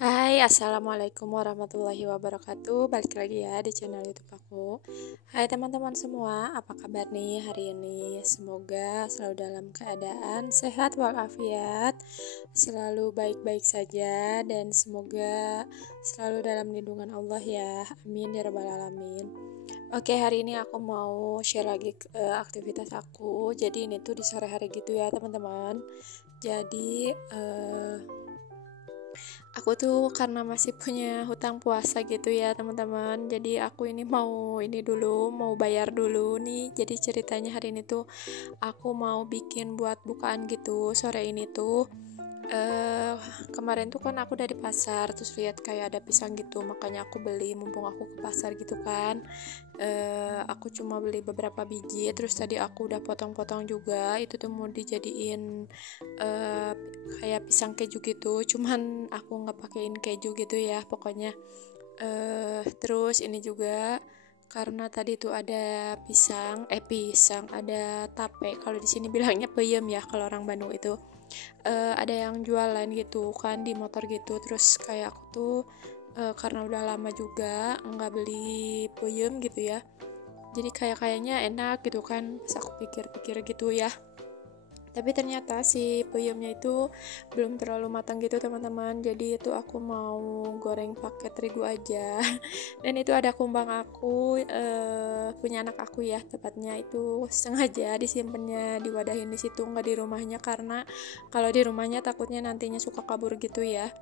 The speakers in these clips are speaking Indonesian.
Hai, assalamualaikum warahmatallahi wabarakatuh. Balik lagi ya di channel YouTube aku. Hai teman-teman semua, apa kabar nih hari ini? Semoga selalu dalam keadaan sehat walafiat, selalu baik-baik saja, dan semoga selalu dalam lindungan Allah ya. Amin ya rabbal alamin. Oke, hari ini aku mau share lagi aktivitas aku. Jadi ini tuh di sore hari gitu ya teman-teman. Jadi aku tuh karena masih punya hutang puasa gitu ya teman-teman. Jadi aku ini mau bayar dulu nih. Jadi ceritanya hari ini tuh aku mau bikin buat bukaan gitu sore ini tuh. eh Kemarin tuh kan aku dari pasar terus lihat kayak ada pisang gitu, makanya aku beli mumpung aku ke pasar gitu kan. Aku cuma beli beberapa biji, terus tadi aku udah potong-potong juga, itu tuh mau dijadiin eh, kayak pisang keju gitu, cuman aku nggak pakein keju gitu ya pokoknya. Terus ini juga karena tadi tuh ada pisang ada tape, kalau di sini bilangnya peyem ya kalau orang Bandung itu. Ada yang jualan gitu kan di motor gitu, terus kayak aku tuh karena udah lama juga nggak beli peyem gitu ya, jadi kayaknya enak gitu kan pas aku pikir-pikir gitu ya. Tapi ternyata si peyemnya itu belum terlalu matang gitu teman-teman, jadi itu aku mau goreng pakai terigu aja. Dan itu ada kumbang aku, punya anak aku ya, tepatnya itu sengaja disimpannya diwadahin di situ, nggak di rumahnya, karena kalau di rumahnya takutnya nantinya suka kabur gitu ya.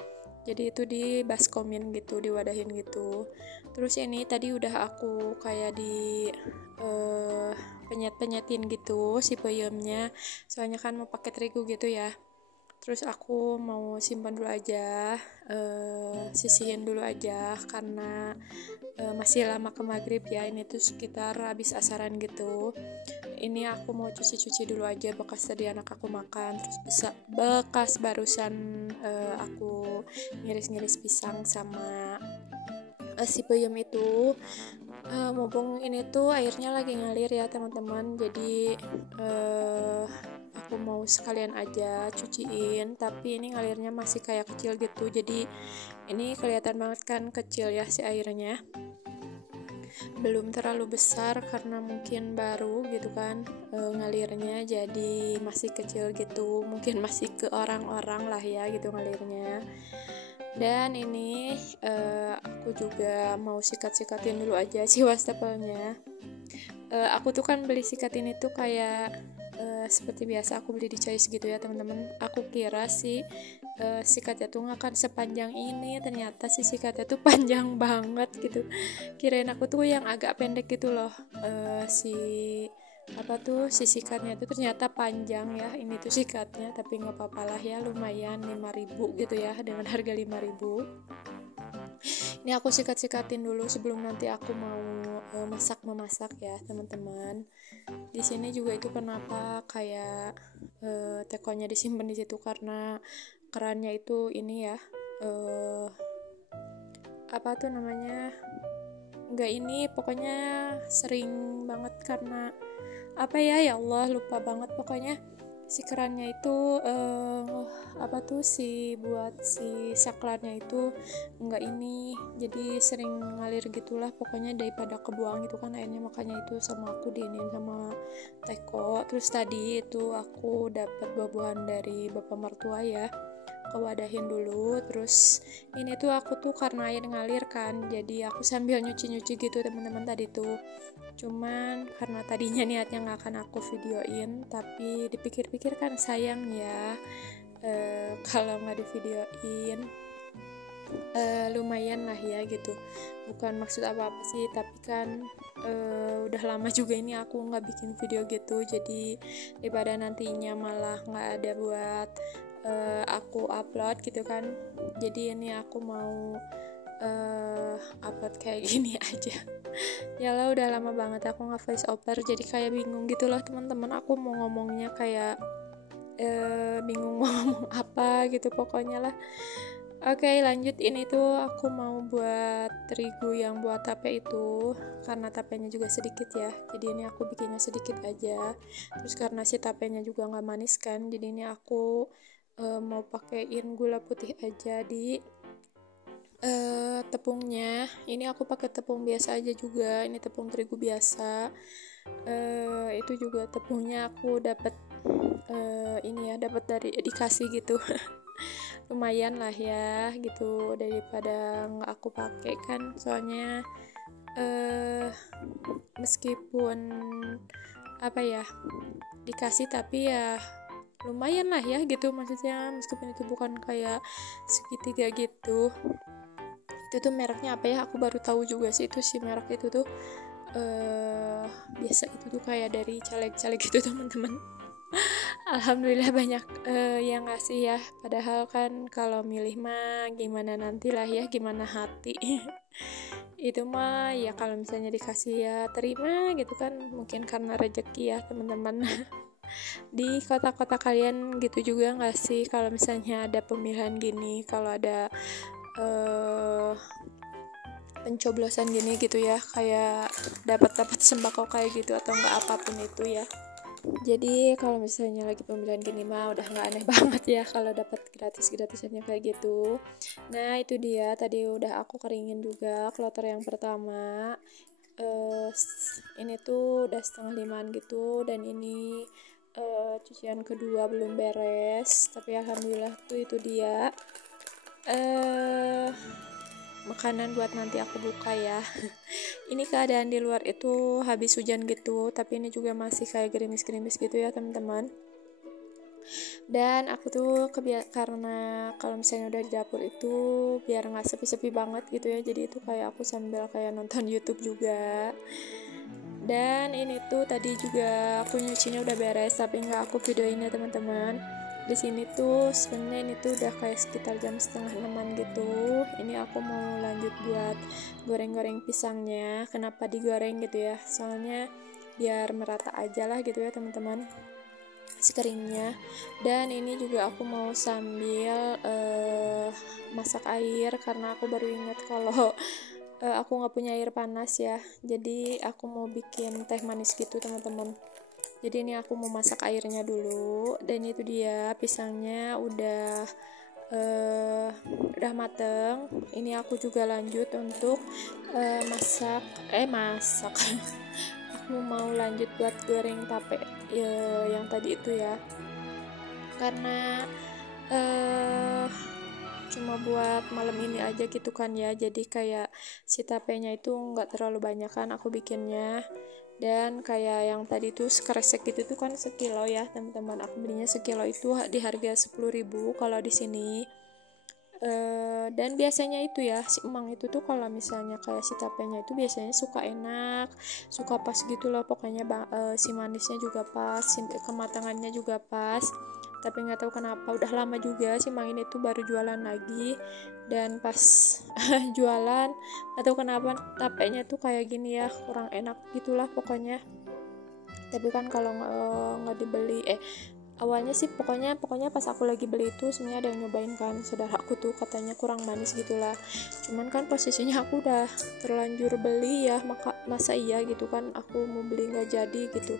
Jadi itu di baskomin gitu, diwadahin gitu. Terus ini tadi udah aku kayak di eh, penyet-penyetin gitu si peyemnya, soalnya kan mau pakai terigu gitu ya. Terus aku mau simpan dulu aja, sisihin dulu aja karena masih lama ke maghrib ya, ini tuh sekitar habis asaran gitu. Ini aku mau cuci-cuci dulu aja bekas tadi anak aku makan, terus bekas barusan aku ngiris-ngiris pisang sama si peyem itu. Mumpung ini tuh airnya lagi ngalir ya teman-teman, jadi aku mau sekalian aja cuciin, tapi ini ngalirnya masih kayak kecil gitu, jadi ini kelihatan banget kan kecil ya si airnya, belum terlalu besar karena mungkin baru gitu kan. Ngalirnya jadi masih kecil gitu, mungkin masih ke orang-orang lah ya gitu ngalirnya. Dan ini aku juga mau sikat-sikatin dulu aja si wastafelnya. Aku tuh kan beli sikat ini tuh kayak seperti biasa aku beli di Choice gitu ya teman-teman. Aku kira sih sikatnya tuh nggak akan sepanjang ini, ternyata si sikatnya tuh panjang banget gitu. Kirain aku tuh yang agak pendek gitu loh. Si si sikatnya itu ternyata panjang ya, ini tuh sikatnya, tapi nggak apa-apa lah ya, lumayan 5.000 gitu ya, dengan harga 5.000. Ini aku sikat-sikatin dulu sebelum nanti aku mau memasak ya teman-teman. Di sini juga itu kenapa kayak tekonya disimpan di situ, karena kerannya itu ini ya, eh, apa tuh namanya, nggak ini pokoknya sering banget, karena apa ya, ya Allah lupa banget pokoknya. Si kerannya itu buat si saklarnya itu enggak ini, jadi sering ngalir gitulah pokoknya, daripada kebuang gitu kan airnya, makanya itu sama aku diinin sama teko. Terus tadi itu aku dapat buah-buahan dari bapak mertua ya, kewadahin dulu. Terus ini tuh aku tuh karena air ngalir kan, jadi aku sambil nyuci-nyuci gitu teman-teman tadi tuh. Cuman karena tadinya niatnya nggak akan aku videoin, tapi dipikir-pikir kan sayang ya kalau nggak divideoin. Lumayan lah ya gitu, bukan maksud apa-apa sih, tapi kan udah lama juga ini aku nggak bikin video gitu, jadi daripada nantinya malah nggak ada buat aku upload gitu kan, jadi ini aku mau upload kayak gini aja. Ya lah, udah lama banget aku nggak voice over, jadi kayak bingung gitu loh teman-teman, aku mau ngomongnya kayak bingung mau ngomong apa gitu pokoknya lah. Oke, lanjut. Ini tuh aku mau buat terigu yang buat tape itu, karena tapenya juga sedikit ya, jadi ini aku bikinnya sedikit aja. Terus karena si tapenya juga nggak manis kan, jadi ini aku mau pakein gula putih aja di tepungnya. Ini aku pakai tepung biasa aja juga, ini tepung terigu biasa. Itu juga tepungnya aku dapat ini ya, dapat dari dikasih gitu. Lumayan lah ya gitu, daripada nggak aku pakai kan, soalnya meskipun apa ya dikasih tapi ya lumayan lah ya gitu, maksudnya meskipun itu bukan kayak segitiga gitu. Itu tuh mereknya apa ya, aku baru tahu juga sih itu si merek itu tuh biasa itu tuh kayak dari caleg-caleg gitu teman-teman. Alhamdulillah banyak yang ngasih ya, padahal kan kalau milih mah gimana nantilah ya, gimana hati. Itu mah ya kalau misalnya dikasih ya terima gitu kan, mungkin karena rezeki ya teman-teman. Di kota-kota kalian gitu juga nggak sih kalau misalnya ada pemilihan gini, kalau ada pencoblosan gini gitu ya, kayak dapat sembako kayak gitu atau enggak apapun itu ya. Jadi kalau misalnya lagi pemilihan gini mah udah nggak aneh banget ya kalau dapat gratisannya kayak gitu. Nah itu dia tadi udah aku keringin juga kloter yang pertama. Ini tuh udah 4:30 gitu, dan ini cucian kedua belum beres, tapi alhamdulillah tuh itu dia makanan buat nanti aku buka ya. Ini keadaan di luar itu habis hujan gitu, tapi ini juga masih kayak gerimis-gerimis gitu ya teman-teman. Dan aku tuh karena kalau misalnya udah di dapur itu biar nggak sepi-sepi banget gitu ya, jadi itu kayak aku sambil kayak nonton YouTube juga. Dan ini tuh tadi juga aku nyucinya udah beres, tapi nggak aku videoin ya teman-teman. Di sini tuh sebenarnya ini tuh udah kayak sekitar jam 5:30 gitu. Ini aku mau lanjut buat goreng-goreng pisangnya. Kenapa digoreng gitu ya, soalnya biar merata aja lah gitu ya teman-teman si keringnya. Dan ini juga aku mau sambil masak air, karena aku baru ingat kalau aku nggak punya air panas ya, jadi aku mau bikin teh manis gitu teman-teman. Jadi ini aku mau masak airnya dulu. Dan itu dia pisangnya udah mateng. Ini aku juga lanjut untuk masak aku mau lanjut buat goreng tape yang tadi itu ya, karena cuma buat malam ini aja gitu kan ya, jadi kayak si tapenya itu nggak terlalu banyak kan aku bikinnya. Dan kayak yang tadi tuh kresek gitu tuh kan sekilo ya teman-teman, aku belinya sekilo itu di harga 10.000 kalau di sini. Dan biasanya itu ya si emang itu tuh kalau misalnya kayak si tapenya itu biasanya suka enak, suka pas gitu loh pokoknya, si manisnya juga pas, si kematangannya juga pas. Tapi nggak tahu kenapa udah lama juga si Mang ini tuh baru jualan lagi, dan pas jualan nggak tahu kenapa tapenya tuh kayak gini ya, kurang enak gitulah pokoknya. Tapi kan kalau nggak dibeli awalnya sih pokoknya pas aku lagi beli itu sebenarnya ada yang nyobain kan, saudara aku tuh katanya kurang manis gitulah. Cuman kan posisinya aku udah terlanjur beli ya, masa iya gitu kan aku mau beli nggak jadi gitu.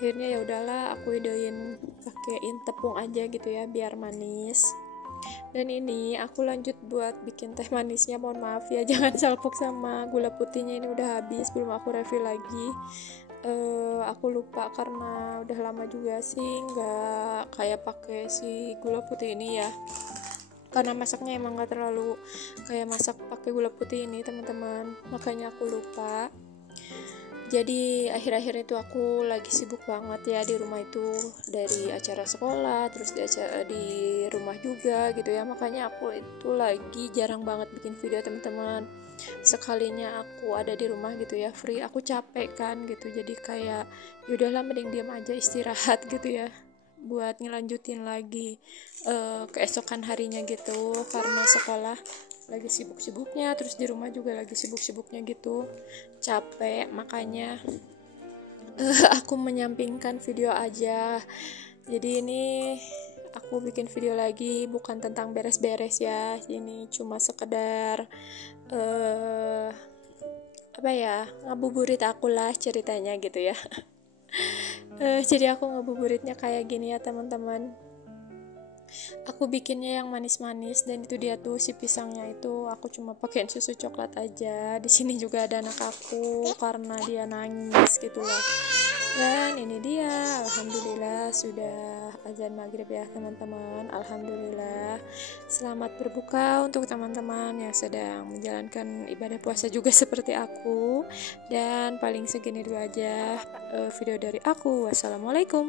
Akhirnya ya udahlah aku idein pakein tepung aja gitu ya biar manis. Dan ini aku lanjut buat bikin teh manisnya, mohon maaf ya jangan salpok sama gula putihnya, ini udah habis, belum aku refill lagi. Aku lupa karena udah lama juga sih nggak kayak pakai si gula putih ini ya, karena masaknya emang nggak terlalu kayak masak pakai gula putih ini teman-teman, makanya aku lupa. Jadi akhir-akhir itu aku lagi sibuk banget ya di rumah itu, dari acara sekolah terus di rumah juga gitu ya, makanya aku itu lagi jarang banget bikin video teman-teman. Sekalinya aku ada di rumah gitu ya free, aku capek kan gitu, jadi kayak yaudahlah mending diam aja istirahat gitu ya, buat ngelanjutin lagi keesokan harinya gitu, karena sekolah lagi sibuk-sibuknya, terus di rumah juga lagi sibuk-sibuknya gitu, capek, makanya aku menyampingkan video aja. Jadi ini aku bikin video lagi bukan tentang beres-beres ya, ini cuma sekedar apa ya, ngabuburit aku lah ceritanya gitu ya. Jadi aku ngabuburitnya kayak gini ya teman-teman. Aku bikinnya yang manis-manis, dan itu dia tuh si pisangnya itu aku cuma pakai susu coklat aja. Di sini juga ada anak aku karena dia nangis gitulah. Dan ini dia, alhamdulillah sudah azan maghrib ya teman-teman. Alhamdulillah. Selamat berbuka untuk teman-teman yang sedang menjalankan ibadah puasa juga seperti aku. Dan paling segini dulu aja video dari aku. Wassalamualaikum.